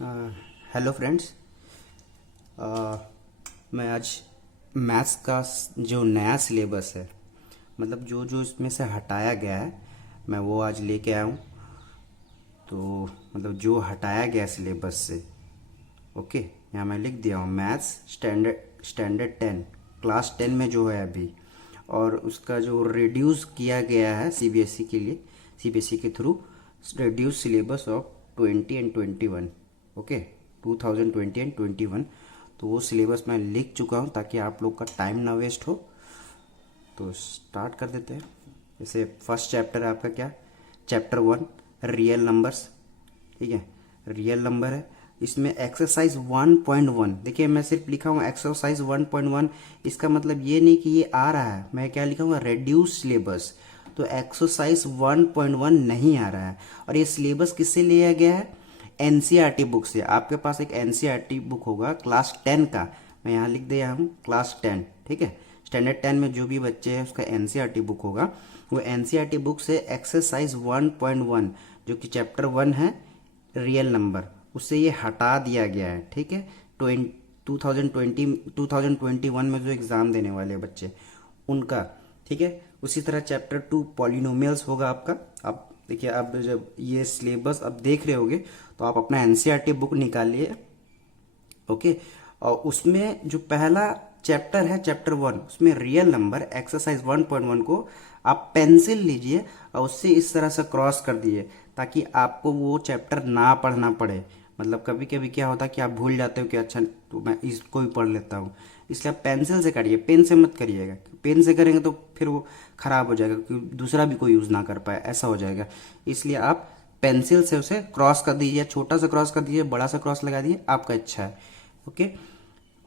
Hello friends. मैं आज maths का जो नया सिलेबस है, मतलब जो जो इसमें से हटाया गया है, मैं वो आज लेके आया हूँ। तो मतलब जो हटाया गया सिलेबस से, ओके, यहाँ मैं लिख दिया हूँ मैथ्स स्टैंडर्ड 10 क्लास 10 में जो है अभी, और उसका जो रिड्यूस किया गया है सीबीएसई के लिए, सीबीएसई के through reduce syllabus of 20 and 21, okay, 2020 and 21। तो वो सिलेबस मैं लिख चुका हूँ ताकि आप लोग का टाइम ना वेस्ट हो। तो स्टार्ट कर देते हैं। जैसे फर्स्ट चैप्टर है आपका क्या, चैप्टर 1 रियल नंबर्स, ठीक है, रियल नंबर है। इसमें एक्सरसाइज 1.1, देखिए मैं सिर्फ लिखा हूँ एक्सरसाइज 1.1। इसका मतलब ये नहीं कि ये आ रहा है, मैं क्या लिखा हूँ, रेड्यूस सिलेबस। तो एक्सरसाइज 1.1 नहीं आ रहा है। और ये सिलेबस किससे लिया गया है, एनसीईआरटी बुक से। आपके पास एक एनसीईआरटी बुक होगा क्लास 10 का, मैं यहाँ लिख दिया हूँ क्लास 10, ठीक है। स्टैंडर्ड 10 में जो भी बच्चे हैं उसका एनसीईआरटी बुक होगा, वो एनसीईआरटी बुक से एक्सरसाइज 1.1 जो कि चैप्टर 1 है रियल नंबर, उससे ये हटा दिया गया है, ठीक है। 2021 में जो एग्ज़ाम देने वाले बच्चे उनका, ठीक है। उसी तरह चैप्टर 2 पॉलिनोमियल्स होगा आपका। अब देखिए, अब जब ये सिलेबस अब देख रहे होगे तो आप अपना एनसीईआरटी बुक निकालिए, ओके। और उसमें जो पहला चैप्टर है चैप्टर 1, उसमें रियल नंबर एक्सरसाइज 1.1 को आप पेंसिल लीजिए और उससे इस तरह से क्रॉस कर दिए ताकि आपको वो चैप्टर ना पढ़ना पड़े। मतलब कभी कभी क्या होता है कि आप भूल जाते हो कि अच्छा तो मैं इसको भी पढ़ लेता हूँ, इसलिए आप पेंसिल से करिए, पेन से मत करिएगा। पेन से करेंगे तो फिर वो ख़राब हो जाएगा, क्योंकि दूसरा भी कोई यूज़ ना कर पाए, ऐसा हो जाएगा। इसलिए आप पेंसिल से उसे क्रॉस कर दीजिए, छोटा सा क्रॉस कर दीजिए, बड़ा सा क्रॉस लगा दीजिए, आपका अच्छा है, ओके।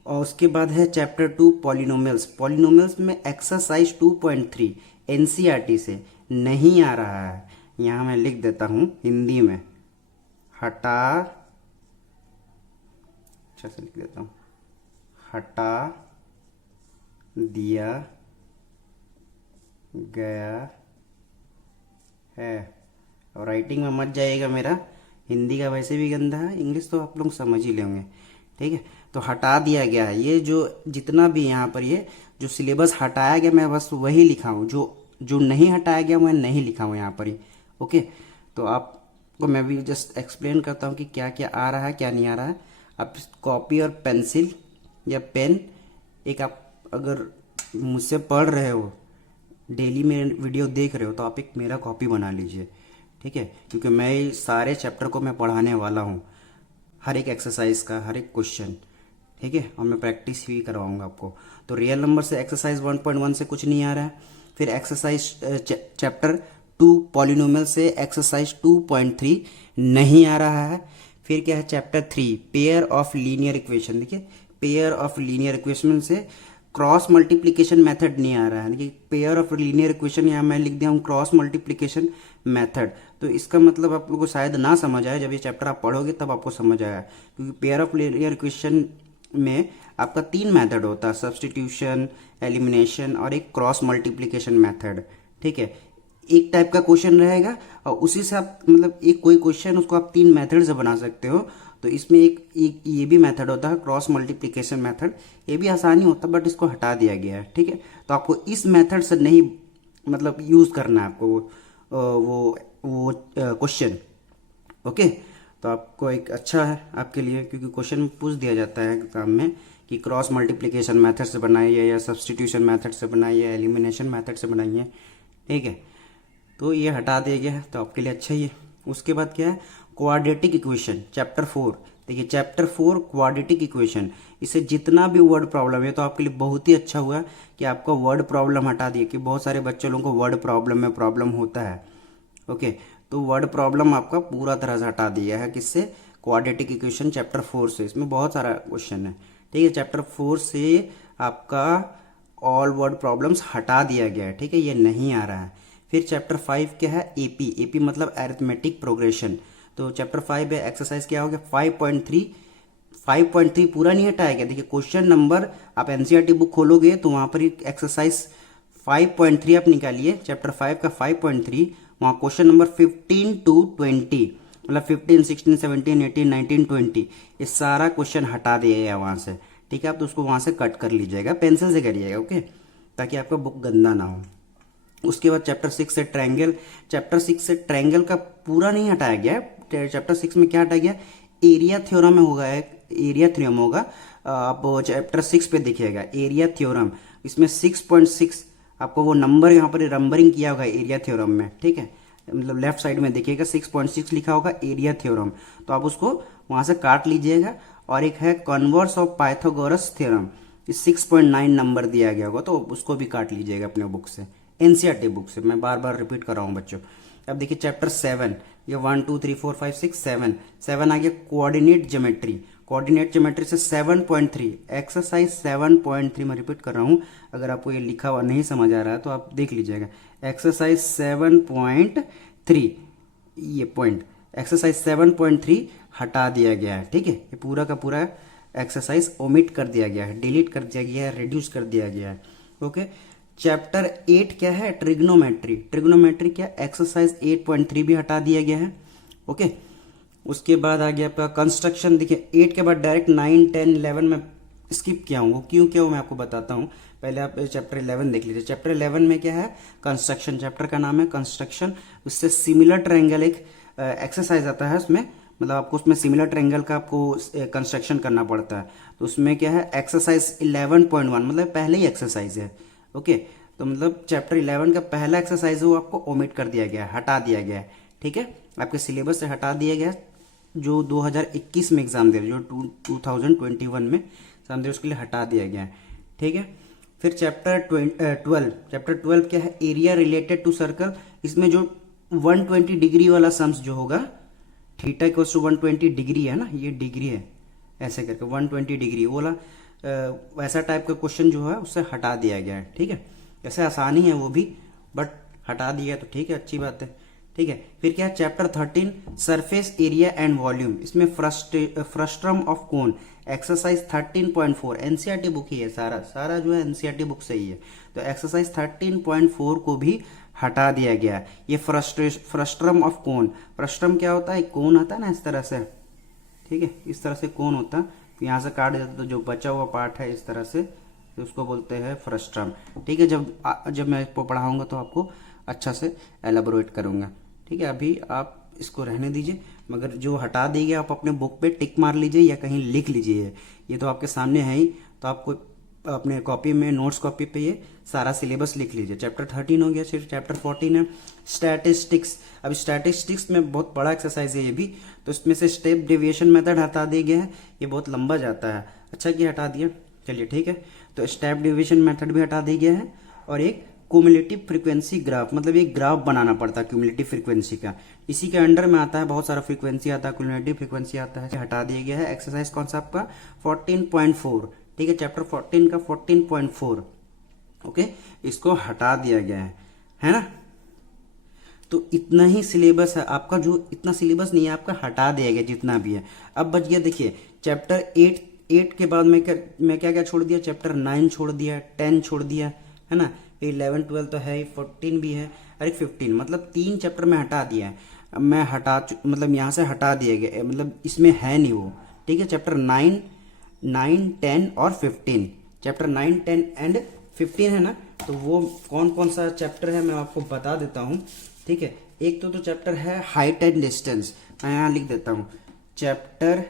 और उसके बाद है चैप्टर 2 पॉलिनोमियल्स। पॉलिनोमियल्स में एक्सरसाइज 2.3 एनसीईआरटी से नहीं आ रहा है। यहाँ मैं लिख देता हूँ हिंदी में, हटा, अच्छा से लिख देता हूँ, हटा दिया गया है। और राइटिंग में मत जाइएगा, मेरा हिंदी का वैसे भी गंदा है, इंग्लिश तो आप लोग समझ ही लेंगे, ठीक है। तो हटा दिया गया है, ये जो जितना भी यहाँ पर ये जो सिलेबस हटाया गया, मैं बस वही लिखा हूँ, जो जो नहीं हटाया गया मैं नहीं लिखा हूँ यहाँ पर ही, ओके। तो आपको मैं भी जस्ट एक्सप्लेन करता हूँ कि क्या क्या आ रहा है क्या नहीं आ रहा है। आप कॉपी और पेंसिल या पेन, एक आप अगर मुझसे पढ़ रहे हो, डेली में वीडियो देख रहे हो, तो आप एक मेरा कॉपी बना लीजिए, ठीक है। क्योंकि मैं सारे चैप्टर को मैं पढ़ाने वाला हूँ, हर एक एक्सरसाइज का हर एक क्वेश्चन, ठीक है, और मैं प्रैक्टिस भी करवाऊंगा आपको। तो रियल नंबर से एक्सरसाइज 1.1 से कुछ नहीं आ रहा है। फिर एक्सरसाइज चैप्टर 2 पॉलिनोमियल से एक्सरसाइज 2.3 नहीं आ रहा है। फिर क्या है, chapter 3 pair of linear equation. देखिए, पेयर ऑफ लीनियर इक्वेशन से क्रॉस मल्टीप्लिकेशन मेथड नहीं आ रहा है। देखिए, पेयर ऑफ लीनियर इक्वेशन यहाँ मैं लिख दिया हूँ क्रॉस मल्टीप्लिकेशन मेथड। तो इसका मतलब आप लोगों को शायद ना समझ आए, जब ये चैप्टर आप पढ़ोगे तब आपको समझ आया, क्योंकि पेयर ऑफ लीनियर इक्वेशन में आपका 3 मेथड होता है, सब्स्टिट्यूशन, एलिमिनेशन और एक क्रॉस मल्टीप्लिकेशन मेथड, ठीक है। एक टाइप का क्वेश्चन रहेगा और उसी से आप मतलब एक कोई क्वेश्चन उसको आप 3 मेथड से बना सकते हो। तो इसमें एक ये भी मेथड होता है क्रॉस मल्टीप्लिकेशन मेथड, ये भी आसानी होता है बट इसको हटा दिया गया है, ठीक है। तो आपको इस मेथड से नहीं मतलब यूज़ करना है आपको वो क्वेश्चन, ओके। तो आपको एक अच्छा है आपके लिए, क्योंकि क्वेश्चन में पूछ दिया जाता है एग्जाम में कि क्रॉस मल्टीप्लिकेशन मेथड से बनाइए या सब्स्टिट्यूशन मेथड से बनाइए, एलिमिनेशन मेथड से बनाइए, ठीक है। तो ये हटा दिया गया है, तो आपके लिए अच्छा ही है। उसके बाद क्या है, क्वाड्रेटिक इक्वेशन चैप्टर 4। देखिए, चैप्टर 4 क्वाड्रेटिक इक्वेशन, इससे जितना भी वर्ड प्रॉब्लम है, तो आपके लिए बहुत ही अच्छा हुआ कि आपका वर्ड प्रॉब्लम हटा दिए, कि बहुत सारे बच्चों लोगों को वर्ड प्रॉब्लम में प्रॉब्लम होता है, ओके। तो वर्ड प्रॉब्लम आपका पूरा तरह से हटा दिया है, किससे, क्वाड्रेटिक इक्वेशन चैप्टर 4 से। इसमें बहुत सारा क्वेश्चन है, ठीक है। चैप्टर 4 से आपका ऑल वर्ड प्रॉब्लम्स हटा दिया गया है, ठीक है, ये नहीं आ रहा है। फिर चैप्टर 5 क्या है, एपी। एपी मतलब अरिथमेटिक प्रोग्रेशन। तो चैप्टर 5 है एक्सरसाइज क्या हो गया, 5.3। 5.3 पूरा नहीं हटाया गया। देखिए, क्वेश्चन नंबर आप एनसीईआरटी बुक खोलोगे तो वहाँ पर एक्सरसाइज 5.3 आप निकालिए, चैप्टर 5 का 5.3, वहाँ क्वेश्चन नंबर 15 to 20 मतलब 15, 16, 17, 18, 19, 20 ये सारा क्वेश्चन हटा दिया गया वहाँ से, ठीक है। आप तो उसको वहाँ से कट कर लीजिएगा, पेंसिल से करिएगा, ओके, ताकि आपका बुक गंदा ना हो। उसके बाद चैप्टर 6 से ट्रायंगल, चैप्टर 6 से ट्रायंगल का पूरा नहीं हटाया गया है। चैप्टर 6 में क्या हटाया गया, एरिया थ्योरम में होगा, एक एरिया थ्योरम होगा। आप चैप्टर 6 पे देखिएगा एरिया थ्योरम, इसमें 6.6 आपको वो नंबर यहाँ पर नंबरिंग किया होगा एरिया थ्योरम में, ठीक है। मतलब लेफ्ट साइड में देखिएगा 6.6 लिखा होगा एरिया थ्योरम, तो आप उसको वहाँ से काट लीजिएगा। और एक है कन्वर्स ऑफ पाइथागोरस थ्योरम, इस 6.9 नंबर दिया गया होगा, तो उसको भी काट लीजिएगा अपने बुक से, एनसीईआरटी बुक से। मैं बार बार रिपीट कर रहा हूँ बच्चों। अब देखिए चैप्टर 7, ये 1 2 3 4 5 6 7 आ गया कोऑर्डिनेट ज्योमेट्री। कोऑर्डिनेट ज्योमेट्री से 7.3 एक्सरसाइज 7.3 मैं रिपीट कर रहा हूँ, अगर आपको ये लिखा हुआ नहीं समझ आ रहा है तो आप देख लीजिएगा। एक्सरसाइज 7.3 ये पॉइंट, एक्सरसाइज 7.3 हटा दिया गया है, ठीक है। ये पूरा का पूरा एक्सरसाइज ओमिट कर दिया गया है, डिलीट कर दिया गया है, रिड्यूस कर दिया गया है, ओके। चैप्टर 8 क्या है, ट्रिग्नोमेट्री। ट्रिग्नोमेट्री क्या, एक्सरसाइज 8.3 भी हटा दिया गया है, ओके। उसके बाद आ गया आपका कंस्ट्रक्शन। देखिए 8 के बाद डायरेक्ट 9 10 11 में स्किप किया हूँ, क्यों क्या हूँ मैं आपको बताता हूँ। पहले आप चैप्टर 11 देख लीजिए। चैप्टर 11 में क्या है, कंस्ट्रक्शन, चैप्टर का नाम है कंस्ट्रक्शन। उससे सिमिलर ट्रायंगल एक एक्सरसाइज आता है उसमें, मतलब आपको उसमें सिमिलर ट्रायंगल का आपको कंस्ट्रक्शन करना पड़ता है। तो उसमें क्या है, एक्सरसाइज 11.1 मतलब पहले ही एक्सरसाइज है, ओके। तो मतलब चैप्टर 11 का पहला एक्सरसाइज है वो आपको ओमिट कर दिया गया है, हटा दिया गया है, ठीक है। आपके सिलेबस से हटा दिया गया है। जो 2021 में एग्जाम दे रहे, जो 2021 में एग्जाम दे रहे, उसके लिए हटा दिया गया है, ठीक है। फिर चैप्टर 12, चैप्टर 12 क्या है, एरिया रिलेटेड टू सर्कल। इसमें जो 120 डिग्री वाला सम्स जो होगा, थीटा इक्वल टू 120 डिग्री है ना, ये डिग्री है, ऐसे करके 120 डिग्री वाला वैसा टाइप का क्वेश्चन जो है उससे हटा दिया गया है, ठीक है। ऐसे आसानी है वो भी, बट हटा दिया तो ठीक है, अच्छी बात है, ठीक है। फिर क्या है, chapter 13 surface area and volume. इसमें frustum of cone, exercise 13.4 NCERT book ही है, सारा सारा जो है एनसीईआरटी बुक से ही है। तो एक्सरसाइज 13.4 को भी हटा दिया गया। ये फ्रस्ट्रम ऑफ कोन, फ्रस्ट्रम क्या होता है, कोन आता है ना इस तरह से, ठीक है, इस तरह से कोन होता है, तो यहाँ से काट देता तो जो बचा हुआ पार्ट है इस तरह से, तो उसको बोलते हैं फ्रस्ट्रम, ठीक है। जब मैं इसको पढ़ाऊंगा तो आपको अच्छा से एलाबोरेट करूंगा, ठीक है। अभी आप इसको रहने दीजिए, मगर जो हटा देंगे आप अपने बुक पे टिक मार लीजिए या कहीं लिख लीजिए, ये तो आपके सामने है ही, तो आपको अपने कॉपी में, नोट्स कॉपी पे ये सारा सिलेबस लिख लीजिए। चैप्टर 13 हो गया। फिर चैप्टर 14 है स्टैटिस्टिक्स। अब स्टैटिस्टिक्स में बहुत बड़ा एक्सरसाइज है ये भी, तो इसमें से स्टेप डेविएशन मेथड हटा दिया गया है, ये बहुत लंबा जाता है, अच्छा कि हटा दिया, चलिए ठीक है। तो स्टेप डेविएशन मेथड भी हटा दिया गया है। और एक क्यूमुलेटिव फ्रीक्वेंसी ग्राफ, मतलब एक ग्राफ बनाना पड़ता है क्यूमुलेटिव फ्रीक्वेंसी का, इसी के अंडर में आता है, बहुत सारा फ्रीक्वेंसी आता है, क्यूमुलेटिव फ्रीक्वेंसी आता है, हटा दिया गया है। एक्सरसाइज कौन सा आपका 14.4, ठीक है, चैप्टर 14 का 14.4, ओके, इसको हटा दिया गया है ना। तो इतना ही सिलेबस है आपका, जो इतना सिलेबस नहीं है आपका, हटा दिया गया जितना भी है। अब बच गया, देखिए चैप्टर 8 के बाद मैं क्या क्या छोड़ दिया, चैप्टर 9 छोड़ दिया, 10 छोड़ दिया, है ना। 11 12 तो है ही, 14 भी है, अरे 15, मतलब 3 चैप्टर में हटा दिया है। मैं मतलब यहाँ से हटा दिया गया, मतलब इसमें है नहीं वो, ठीक है। चैप्टर 9 10 और 15, चैप्टर 9 10 एंड 15 है ना। तो वो कौन कौन सा चैप्टर है मैं आपको बता देता हूँ, ठीक है। एक तो चैप्टर है हाइट एंड डिस्टेंस, मैं यहाँ लिख देता हूँ, चैप्टर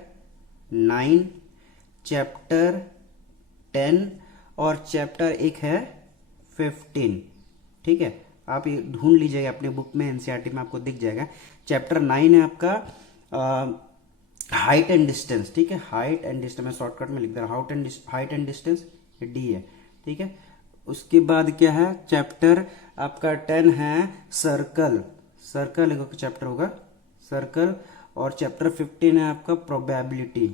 9, चैप्टर 10 और चैप्टर एक है 15, ठीक है। आप ये ढूंढ लीजिएगा अपने बुक में, एनसीईआरटी में आपको दिख जाएगा। चैप्टर 9 है आपका हाइट एंड डिस्टेंस, ठीक है, हाइट एंड डिस्टेंस, मैं शॉर्टकट में लिख दे रहा हूँ, हाइट एंड डिस्टेंस, ये डी है, ठीक है। उसके बाद क्या है, चैप्टर आपका 10 है सर्कल, सर्कल एक चैप्टर होगा, सर्कल। और चैप्टर 15 है आपका प्रोबेबिलिटी,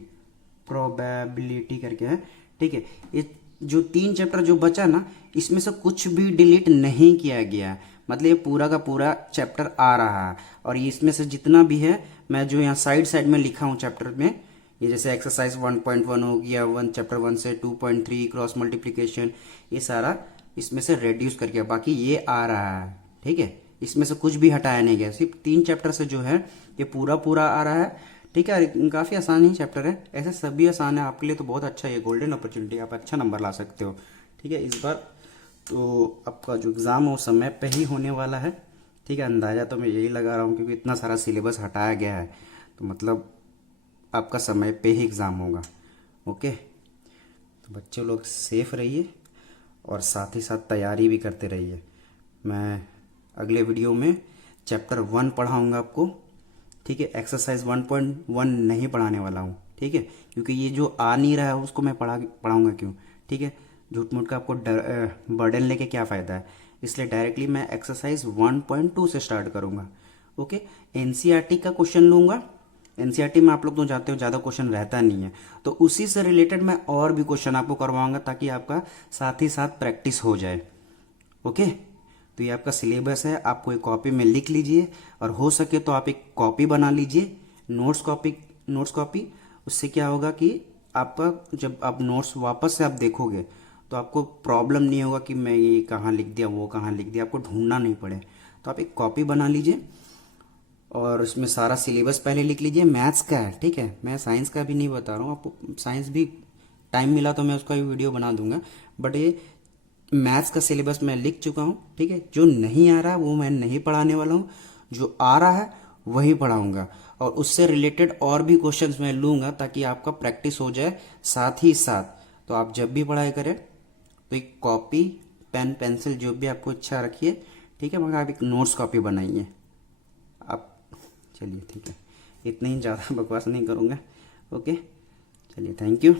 प्रोबेबिलिटी करके है, ठीक है। ये जो 3 चैप्टर जो बचा ना, इसमें से कुछ भी डिलीट नहीं किया गया, मतलब ये पूरा का पूरा चैप्टर आ रहा है। और ये इसमें से जितना भी है, मैं जो यहाँ साइड में लिखा हूँ चैप्टर में, ये जैसे एक्सरसाइज 1.1 हो गया, चैप्टर 1 से 2.3 क्रॉस मल्टीप्लीकेशन, ये सारा इसमें से रेड्यूस करके बाकी ये आ रहा है, ठीक है। इसमें से कुछ भी हटाया नहीं गया, सिर्फ 3 चैप्टर से जो है ये पूरा पूरा आ रहा है, ठीक है। काफ़ी आसान ही चैप्टर है, ऐसे सभी आसान है, आपके लिए तो बहुत अच्छा है, ये गोल्डन अपॉर्चुनिटी, आप अच्छा नंबर ला सकते हो, ठीक है। इस बार तो आपका जो एग्ज़ाम है वो समय पे ही होने वाला है, ठीक है। अंदाज़ा तो मैं यही लगा रहा हूँ क्योंकि इतना सारा सिलेबस हटाया गया है, तो मतलब आपका समय पे ही एग्ज़ाम होगा, ओके। तो बच्चे लोग सेफ रहिए और साथ ही साथ तैयारी भी करते रहिए। मैं अगले वीडियो में चैप्टर 1 पढ़ाऊँगा आपको, ठीक है। एक्सरसाइज 1.1 नहीं पढ़ाने वाला हूँ, ठीक है, क्योंकि ये जो आ नहीं रहा है उसको मैं पढ़ाऊँगा क्यों, ठीक है। झूठ मूठ का आपको बर्डन लेके क्या फ़ायदा है, इसलिए डायरेक्टली मैं एक्सरसाइज 1.2 से स्टार्ट करूँगा, ओके। एनसीईआरटी का क्वेश्चन लूँगा, एनसीईआरटी में आप लोग तो जानते हो ज़्यादा क्वेश्चन रहता नहीं है, तो उसी से रिलेटेड मैं और भी क्वेश्चन आपको करवाऊँगा ताकि आपका साथ ही साथ प्रैक्टिस हो जाए, ओके। तो ये आपका सिलेबस है, आपको एक कॉपी में लिख लीजिए, और हो सके तो आप एक कॉपी बना लीजिए, नोट्स कॉपी। उससे क्या होगा कि आपका जब आप नोट्स वापस से आप देखोगे तो आपको प्रॉब्लम नहीं होगा कि मैं ये कहाँ लिख दिया, वो कहाँ लिख दिया, आपको ढूंढना नहीं पड़े। तो आप एक कॉपी बना लीजिए और उसमें सारा सिलेबस पहले लिख लीजिए। मैथ्स का है, ठीक है, मैं साइंस का भी नहीं बता रहा हूँ आपको, साइंस भी टाइम मिला तो मैं उसका भी वीडियो बना दूंगा, बट ये मैथ्स का सिलेबस मैं लिख चुका हूँ, ठीक है। जो नहीं आ रहा वो मैं नहीं पढ़ाने वाला हूँ, जो आ रहा है वही पढ़ाऊँगा, और उससे रिलेटेड और भी क्वेश्चंस मैं लूँगा ताकि आपका प्रैक्टिस हो जाए साथ ही साथ। तो आप जब भी पढ़ाई करें तो एक कॉपी, पेन, पेंसिल, जो भी आपको इच्छा रखिए, ठीक है, मगर आप एक नोट्स कॉपी बनाइए आप। चलिए ठीक है, इतना ही, ज़्यादा बकवास नहीं करूँगा, ओके। चलिए, थैंक यू।